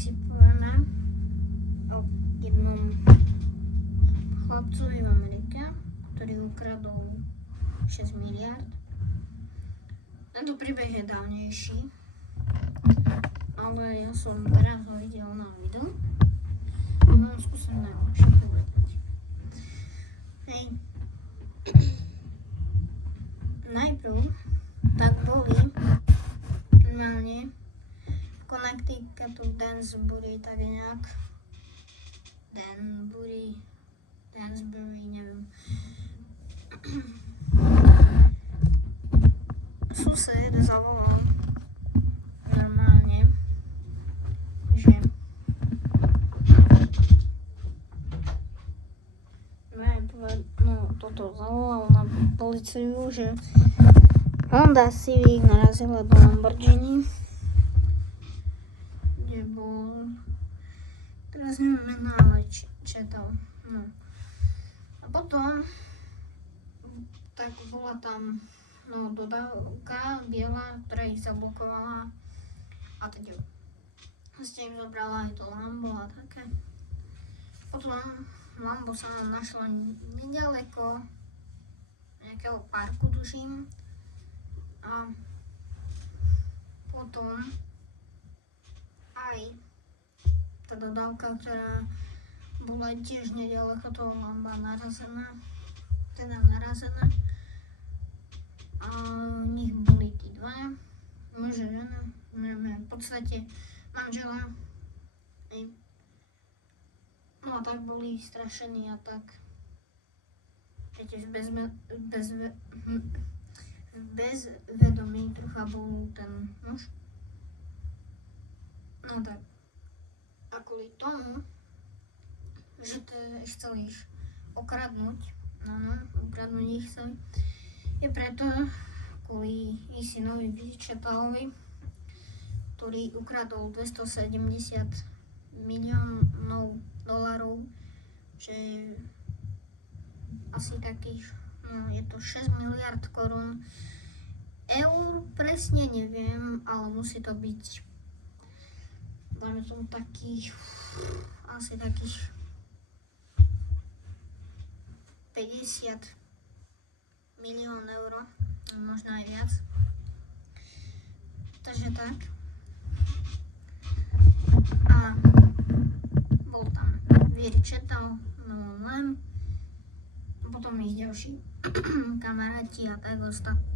si povieme o jednom chlapcovi v Amerike, ktorý ukradol 6 miliard. Tento príbeh je dávnejší, ale ja som teraz ho videl na videu a mám skúsim najlepšie povedať. Hej. Najprv tak boli normálne v Connecticutu, Danbury, tak nejak Dansbury, neviem. Sused zavolal normálne, že toto zavolal na políciu, že Honda Civic narazila do Lamborghini, kde bol, teraz neviem mená, ale čítal. No. A potom tak bola tam dodávka biela, ktorá ich zablokovala a teď ste im zobrala aj to Lambo a také. Potom Lambo sa nám našlo nedaleko nejakého parku, tuším. A potom aj tá dodávka, ktorá bola tiež nedaleko toho Lamba narazená. A v nich boli tí dvaja, muž a žena, v podstate manžela. No a tak boli strašení a tak, viete, bezvedomí trocha bol ten muž. No tak, a kvôli tomu, že to chceli ich okradnúť, ukradnúť ich chceli, je preto kvôli ich synovi Wichitalovi, ktorý ukradol 270 miliónov dolárov, že asi takých, je to 6 miliard korún. Eur presne neviem, ale musí to byť, dajme tomu takých, asi takých 50 milión eur, možno aj viac. Takže tak. A bol tam Wichital, Lamb, potom ich ďalší kamaráti a tak ostatní.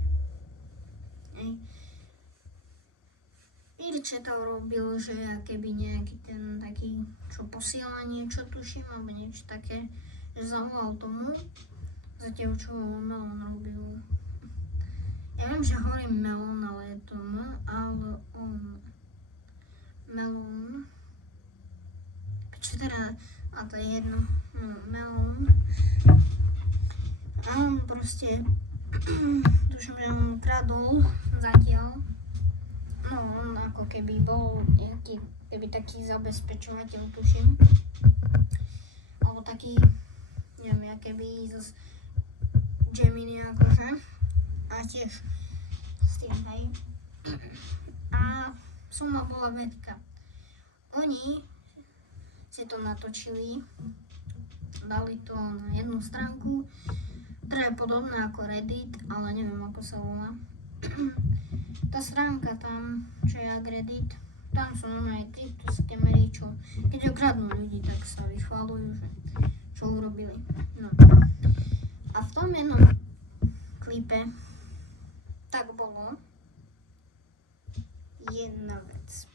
Wichital robil, že keby nejaký ten taký, čo posiela niečo, tuším, alebo niečo také, že zavolal tomu, zatiaľ čo Melon robil. Ja viem, že hovorím Melon, ale je to Melon. Čo teda, a to je jedno, Melon. A on proste, tuším, že on kradol zatiaľ. No, on ako keby bol nejaký, keby taký zabezpečovateľ, tuším. Alebo taký, neviem, keby zase Gemini akože. A tiež s tým, hej. A suma bola veľká. Oni si to natočili, dali to na jednu stránku, ktorá je podobná ako Reddit, ale neviem, ako sa volá. Tá stránka tam, čo je jak Reddit, tam sú normálne títo skemery, čo keď okradnú ľudí, tak sa vychvaľujú, že čo urobili. No. A v tom jednom klipe tak bolo jedna vec,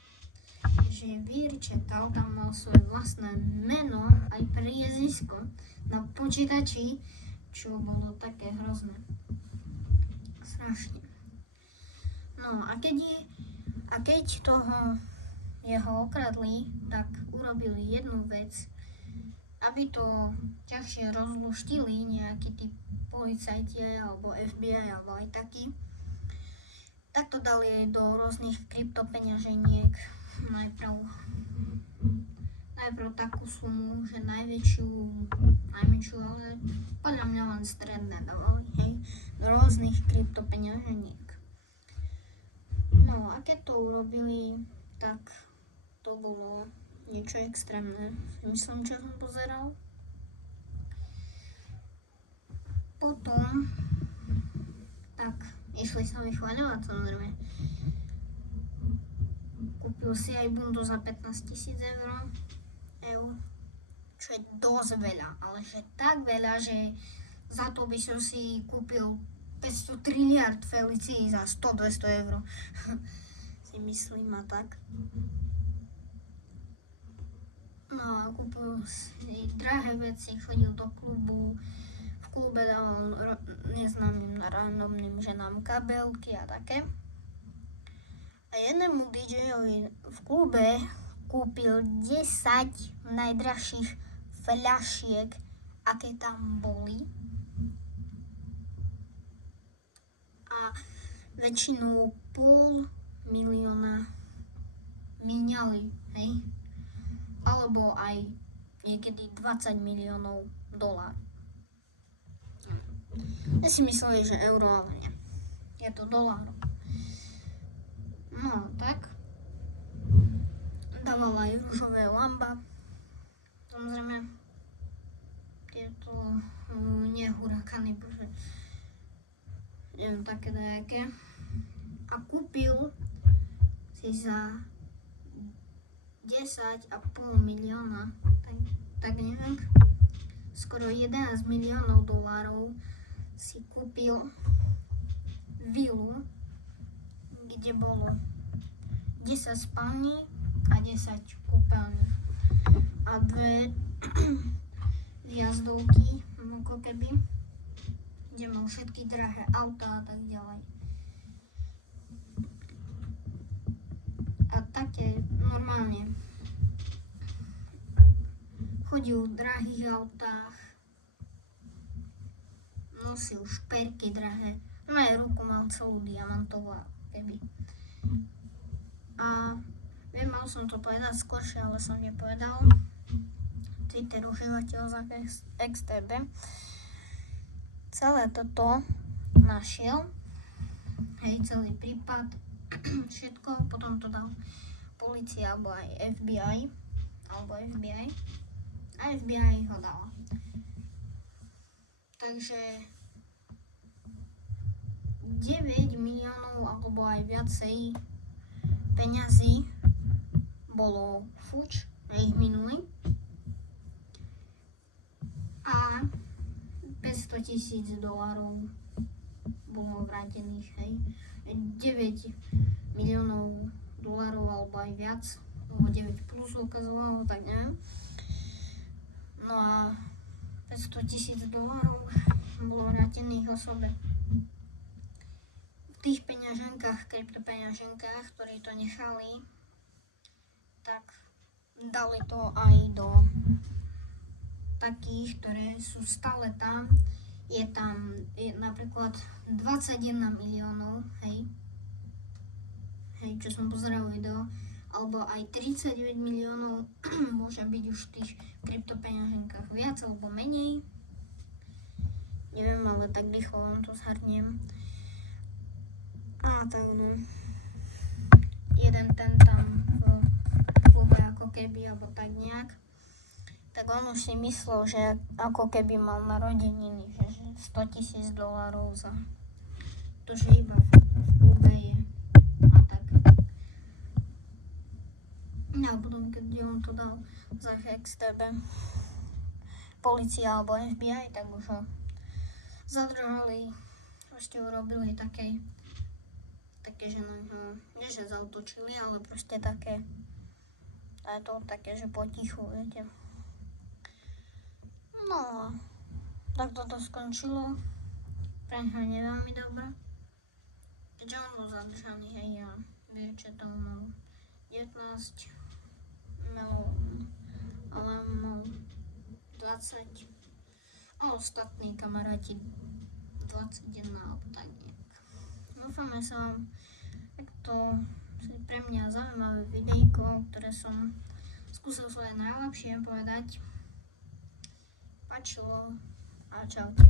že Wichital tam mal svoje vlastné meno aj priezvisko na počítači, čo bolo také hrozné. Strašne. No a keď toho jeho okradli, tak urobili jednu vec, aby to ťažšie rozluštili nejakí tí policajti alebo FBI alebo aj takí, tak to dali aj do rôznych kryptopeňaženiek. Najprv takú sumu, že najväčšiu, ale podľa mňa len stredné dávali, hej, do rôznych kryptopeňaženiek. No a keď to urobili, tak to to bolo niečo extrémne. Myslím, čo som pozeral. Potom, tak, išli sa vychváľovať, samozrejme. Kúpil si aj bundu za 15 000 eur, čo je dosť veľa, ale že tak veľa, že za to by som si kúpil 500 triliard Felicii za 100-200 eur. Si myslím a tak. No a kúpil si drahé veci, chodil do klubu, v klube dával neznámym randomným ženám kabelky a také. A jednému DJovi v klube kúpil 10 najdrahších fľašiek, aké tam boli. A väčšinu $500,000 míňali, hej? Alebo aj niekedy $20 miliónov. Ja si mysleli, že euro, ale nie. Je to dolár. No, tak. Dával aj ružové lamba. Samozrejme, tieto nie hurakany, bože. Neviem, také dajaké. A kúpil si za $10,5 milióna, tak neviem, skoro $11 miliónov si kúpil vilu, kde bolo 10 spální a 10 kúpeľní a 2 vjazdovky, ako keby, kde mal všetky drahé autá a tak ďalej. A také normálne chodil v drahých autách, nosil šperky drahé, no aj ruku mal celú diamantovú, keby. A viem, mal som to povedať skôršie, ale som nepovedal. Twitter užívateľ za XTB celé toto našiel, hej, celý prípad, všetko, potom to dal polícia alebo aj FBI, a FBI ho dala. Takže 9 miliónov alebo aj viacej peňazí bolo fuč, ich minuli. A $500,000 bolo vrátených, hej. 9 miliónov dolárov alebo aj viac, alebo 9 plus ukazovalo, tak neviem. No a $500,000 bolo vrátených osobe. V tých peňaženkách, kryptopeňaženkách, ktorí to nechali, tak dali to aj do takých, ktoré sú stále tam. Je tam napríklad 21 miliónov, hej, čo som pozeral video, alebo aj 39 miliónov, môže byť už v tých kryptopeňaženkách viac alebo menej. Neviem, ale tak rýchlo vám to zhrniem. A tak no, jeden ten tam v klube ako keby, alebo tak nejak, tak on už si myslel, že ako keby mal narodeniny, že $100,000 za to, že iba v klube je a tak. A potom, keď on to dal za XTB, polícia alebo FBI, tak už ho zadržali, proste urobili také, že na ňo, nie že zautočili, ale proste také, a to také, že potichu, viete. No, tak toto skončilo, pre ňa nie veľmi dobré, keďže on bol zadržaný, hej, a vie, že to mal 19, ale mal 20 a ostatní kamaráti 21 alebo tak nejak. Dúfame sa vám takto pre mňa zaujímavé videjko, ktoré som skúsil svoje najlepšie povedať. Páčilo a čaute.